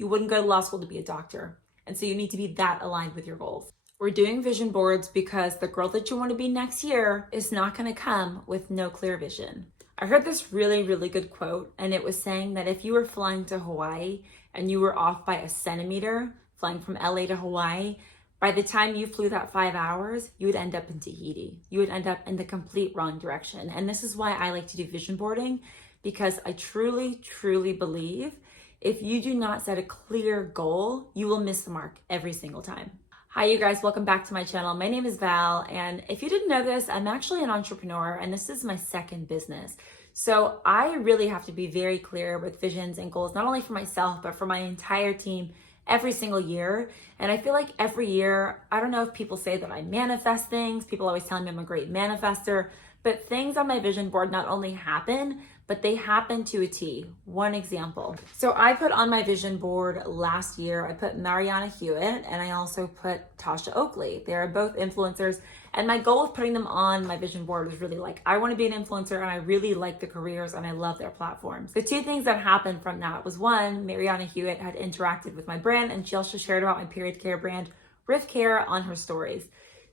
You wouldn't go to law school to be a doctor. And so you need to be that aligned with your goals. We're doing vision boards because the girl that you want to be next year is not going to come with no clear vision. I heard this really, really good quote, and it was saying that if you were flying to Hawaii and you were off by a centimeter, flying from LA to Hawaii, by the time you flew that 5 hours, you would end up in Tahiti. You would end up in the complete wrong direction. And this is why I like to do vision boarding, because I truly, truly believe if you do not set a clear goal, you will miss the mark every single time. Hi, you guys, welcome back to my channel. My name is Val, and if you didn't know this, I'm actually an entrepreneur, and this is my second business. So I really have to be very clear with visions and goals, not only for myself, but for my entire team every single year. And I feel like every year, I don't know if people say that I manifest things. People always tell me I'm a great manifester, but things on my vision board not only happen, but they happen to a T. One example. So I put on my vision board last year, I put Mariana Hewitt, and I also put Tasha Oakley. They are both influencers. And my goal with putting them on my vision board was really like, I want to be an influencer, and I really like the careers and I love their platforms. The two things that happened from that was, one, Mariana Hewitt had interacted with my brand, and she also shared about my period care brand, Riff Care, on her stories.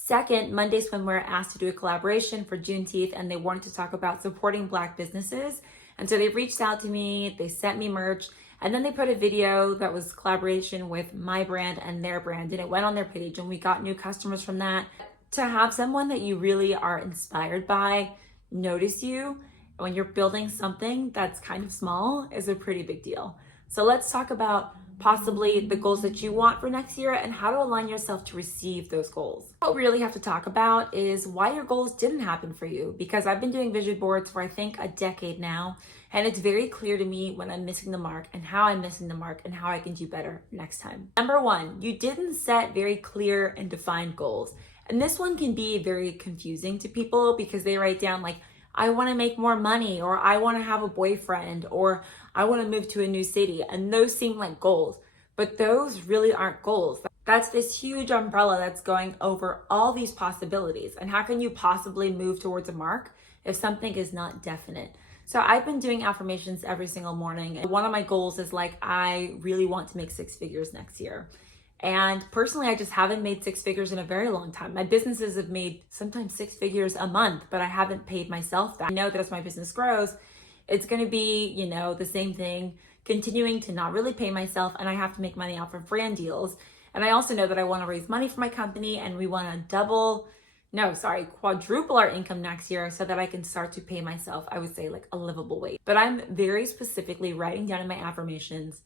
Second, Monday Swimwear asked to do a collaboration for Juneteenth, and they wanted to talk about supporting Black businesses. And so they reached out to me, they sent me merch, and then they put a video that was collaboration with my brand and their brand, and it went on their page, and we got new customers from that. To have someone that you really are inspired by notice you when you're building something that's kind of small is a pretty big deal. So let's talk about possibly the goals that you want for next year and how to align yourself to receive those goals. What we really have to talk about is why your goals didn't happen for you, because I've been doing vision boards for I think a decade now, and it's very clear to me when I'm missing the mark and how I'm missing the mark and how I can do better next time. Number one, you didn't set very clear and defined goals. And this one can be very confusing to people because they write down like, I want to make more money, or I want to have a boyfriend, or I want to move to a new city. And those seem like goals, but those really aren't goals. That's this huge umbrella that's going over all these possibilities. And how can you possibly move towards a mark if something is not definite? So I've been doing affirmations every single morning. And one of my goals is like, I really want to make 6 figures next year. And personally, I just haven't made 6 figures in a very long time. My businesses have made sometimes 6 figures a month, but I haven't paid myself back. I know that as my business grows, it's going to be, the same thing, continuing to not really pay myself, and I have to make money off of brand deals. And I also know that I want to raise money for my company, and we want to quadruple our income next year so that I can start to pay myself, I would say, like a livable wage. But I'm very specifically writing down in my affirmations,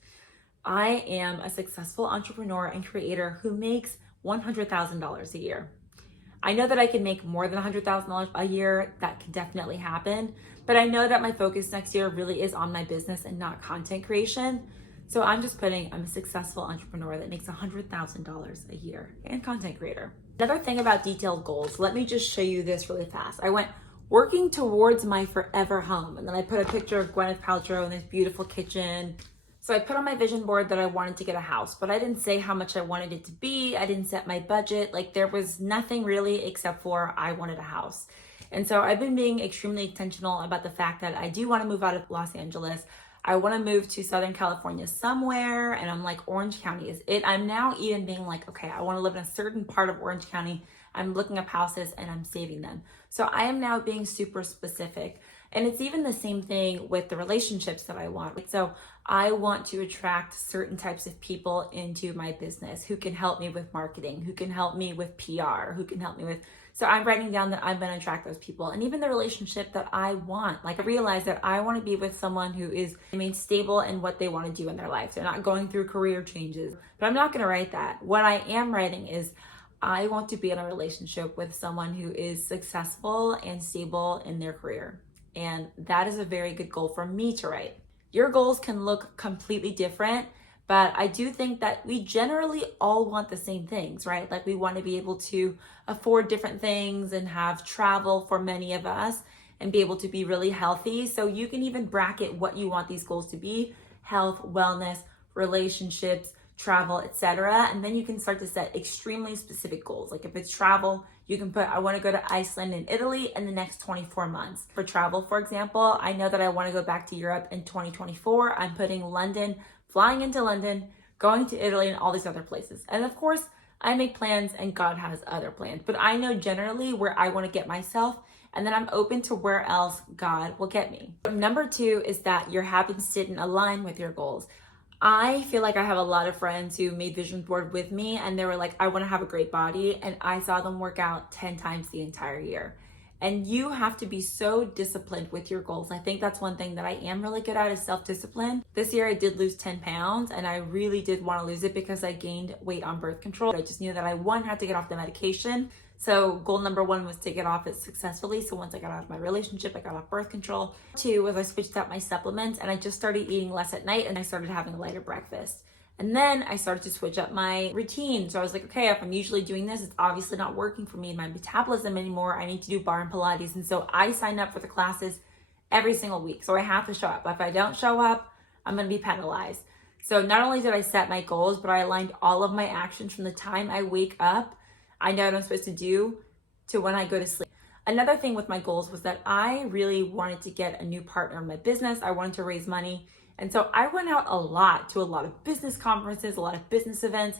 I am a successful entrepreneur and creator who makes $100,000 a year. I know that I can make more than $100,000 a year. That can definitely happen. But I know that my focus next year really is on my business and not content creation. So I'm just putting, I'm a successful entrepreneur that makes $100,000 a year and content creator. Another thing about detailed goals, let me just show you this really fast. I went working towards my forever home. And then I put a picture of Gwyneth Paltrow in this beautiful kitchen. So I put on my vision board that I wanted to get a house, but I didn't say how much I wanted it to be. I didn't set my budget. Like there was nothing really except for I wanted a house. And so I've been being extremely intentional about the fact that I do want to move out of Los Angeles. I want to move to Southern California somewhere. And I'm like, Orange County is it. I'm now even being like, okay, I want to live in a certain part of Orange County. I'm looking up houses and I'm saving them. So I am now being super specific. And it's even the same thing with the relationships that I want. So I want to attract certain types of people into my business who can help me with marketing, who can help me with PR, who can help me with, so I'm writing down that I'm going to attract those people. And even the relationship that I want, like I realize that I want to be with someone who is, stable in what they want to do in their life. They're not going through career changes, but I'm not going to write that. What I am writing is I want to be in a relationship with someone who is successful and stable in their career. And that is a very good goal for me to write. Your goals can look completely different, but I do think that we generally all want the same things, right? Like we want to be able to afford different things and have travel for many of us and be able to be really healthy. So you can even bracket what you want these goals to be: health, wellness, relationships, travel, etc. And then you can start to set extremely specific goals. Like if it's travel, you can put, I want to go to Iceland and Italy in the next 24 months. For travel, for example, I know that I want to go back to Europe in 2024. I'm putting London, flying into London, going to Italy and all these other places. And of course, I make plans and God has other plans, but I know generally where I want to get myself, and then I'm open to where else God will get me. Number 2 is that your habits didn't align with your goals. I feel like I have a lot of friends who made vision board with me and they were like, I want to have a great body. And I saw them work out 10 times the entire year. And you have to be so disciplined with your goals. I think that's one thing that I am really good at is self-discipline. This year I did lose 10 pounds and I really did want to lose it because I gained weight on birth control. I just knew that I, one, had to get off the medication. So goal number 1 was to get off it successfully. So once I got out of my relationship, I got off birth control. 2 was I switched out my supplements and I just started eating less at night and I started having a lighter breakfast. And then I started to switch up my routine. So I was like, okay, if I'm usually doing this, it's obviously not working for me in my metabolism anymore. I need to do barre and Pilates. And so I signed up for the classes every single week. So I have to show up. If I don't show up, I'm going to be penalized. So not only did I set my goals, but I aligned all of my actions from the time I wake up, I know what I'm supposed to do, to when I go to sleep. Another thing with my goals was that I really wanted to get a new partner in my business. I wanted to raise money. And so I went out a lot to a lot of business conferences, a lot of business events.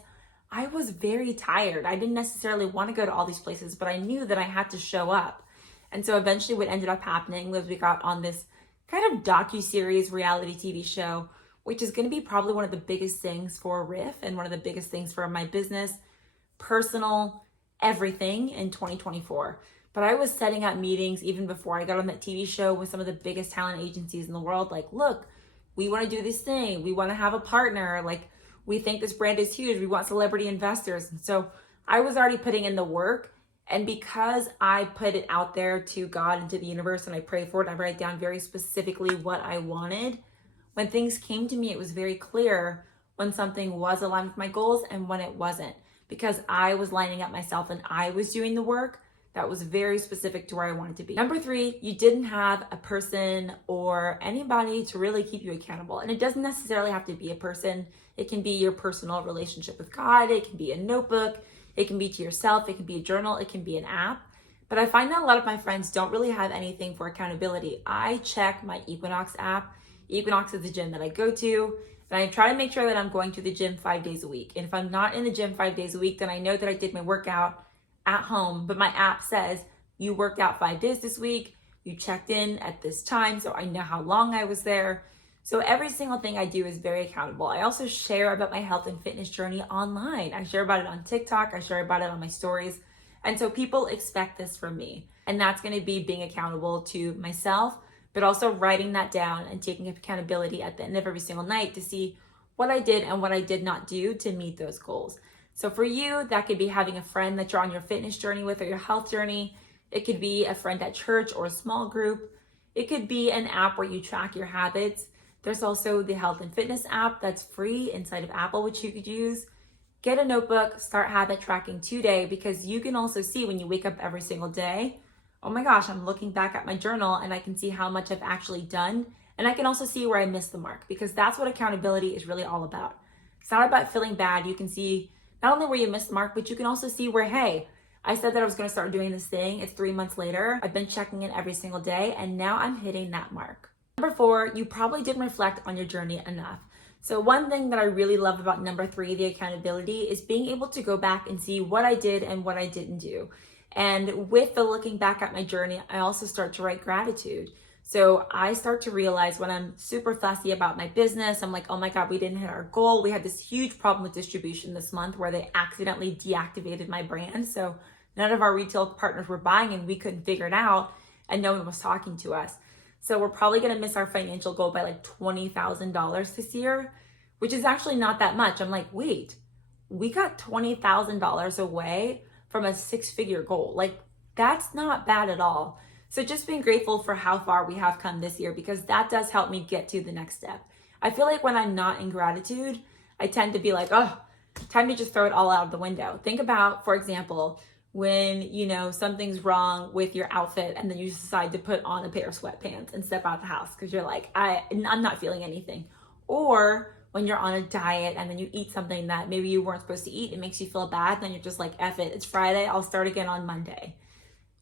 I was very tired. I didn't necessarily want to go to all these places, but I knew that I had to show up. And so eventually what ended up happening was we got on this kind of docu-series reality TV show, which is going to be probably one of the biggest things for Riff and one of the biggest things for my business, personal, everything in 2024. But I was setting up meetings even before I got on that TV show with some of the biggest talent agencies in the world. Like, look, we want to do this thing. We want to have a partner. Like, we think this brand is huge. We want celebrity investors. And so I was already putting in the work. And because I put it out there to God and to the universe and I prayed for it, I write down very specifically what I wanted. When things came to me, it was very clear when something was aligned with my goals and when it wasn't, because I was lining up myself and I was doing the work that was very specific to where I wanted to be. Number 3, you didn't have a person or anybody to really keep you accountable. And it doesn't necessarily have to be a person. It can be your personal relationship with God. It can be a notebook. It can be to yourself. It can be a journal. It can be an app. But I find that a lot of my friends don't really have anything for accountability. I check my Equinox app. Equinox is the gym that I go to. And I try to make sure that I'm going to the gym 5 days a week. And if I'm not in the gym 5 days a week, then I know that I did my workout at home, but my app says you worked out 5 days this week, you checked in at this time, so I know how long I was there. So every single thing I do is very accountable. I also share about my health and fitness journey online. I share about it on TikTok, I share about it on my stories. And so people expect this from me. And that's going to be being accountable to myself, but also writing that down and taking accountability at the end of every single night to see what I did and what I did not do to meet those goals. So for you, that could be having a friend that you're on your fitness journey with or your health journey. It could be a friend at church or a small group. It could be an app where you track your habits. There's also the health and fitness app that's free inside of Apple, which you could use. Get a notebook, start habit tracking today, because you can also see when you wake up every single day, oh my gosh, I'm looking back at my journal and I can see how much I've actually done. And I can also see where I missed the mark, because that's what accountability is really all about. It's not about feeling bad. You can see not only where you missed the mark, but you can also see where, hey, I said that I was going to start doing this thing. It's 3 months later. I've been checking in every single day, and now I'm hitting that mark. Number 4, you probably didn't reflect on your journey enough. So one thing that I really love about number 3, the accountability, is being able to go back and see what I did and what I didn't do. And with the looking back at my journey, I also start to write gratitude. So I start to realize when I'm super fussy about my business, I'm like, oh my God, we didn't hit our goal. We had this huge problem with distribution this month where they accidentally deactivated my brand. So none of our retail partners were buying and we couldn't figure it out and no one was talking to us. So we're probably going to miss our financial goal by like $20,000 this year, which is actually not that much. I'm like, wait, we got $20,000 away from a 6-figure goal. Like, that's not bad at all. So just being grateful for how far we have come this year, because that does help me get to the next step. I feel like when I'm not in gratitude, I tend to be like, oh, time to just throw it all out of the window. Think about, for example, when, something's wrong with your outfit and then you decide to put on a pair of sweatpants and step out the house because you're like, I'm not feeling anything. Or when you're on a diet and then you eat something that maybe you weren't supposed to eat, it makes you feel bad. Then you're just like, F it, it's Friday, I'll start again on Monday.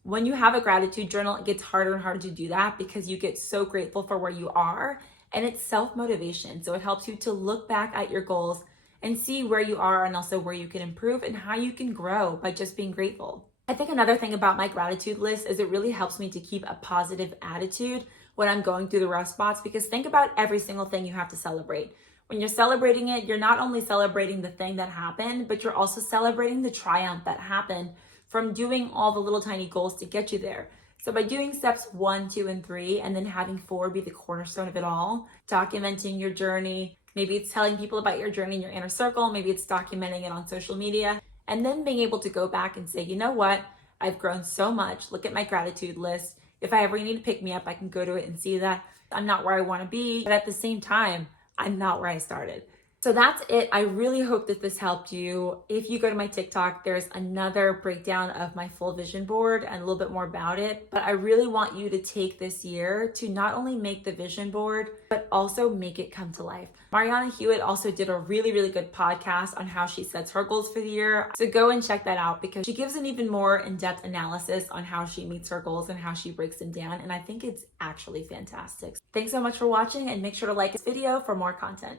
When you have a gratitude journal, it gets harder and harder to do that because you get so grateful for where you are, and it's self-motivation. So it helps you to look back at your goals and see where you are and also where you can improve and how you can grow by just being grateful. I think another thing about my gratitude list is it really helps me to keep a positive attitude when I'm going through the rough spots, because think about every single thing you have to celebrate. When you're celebrating it, you're not only celebrating the thing that happened, but you're also celebrating the triumph that happened from doing all the little tiny goals to get you there. So by doing steps 1, 2, and 3, and then having 4 be the cornerstone of it all, documenting your journey, maybe it's telling people about your journey in your inner circle, maybe it's documenting it on social media, and then being able to go back and say, you know what, I've grown so much. Look at my gratitude list. If I ever need to pick me up, I can go to it and see that I'm not where I want to be, but at the same time, I'm not where I started. So that's it. I really hope that this helped you. If you go to my TikTok, there's another breakdown of my full vision board and a little bit more about it. But I really want you to take this year to not only make the vision board, but also make it come to life. Marianna Hewitt also did a really, really good podcast on how she sets her goals for the year. So go and check that out, because she gives an even more in-depth analysis on how she meets her goals and how she breaks them down. And I think it's actually fantastic. Thanks so much for watching, and make sure to like this video for more content.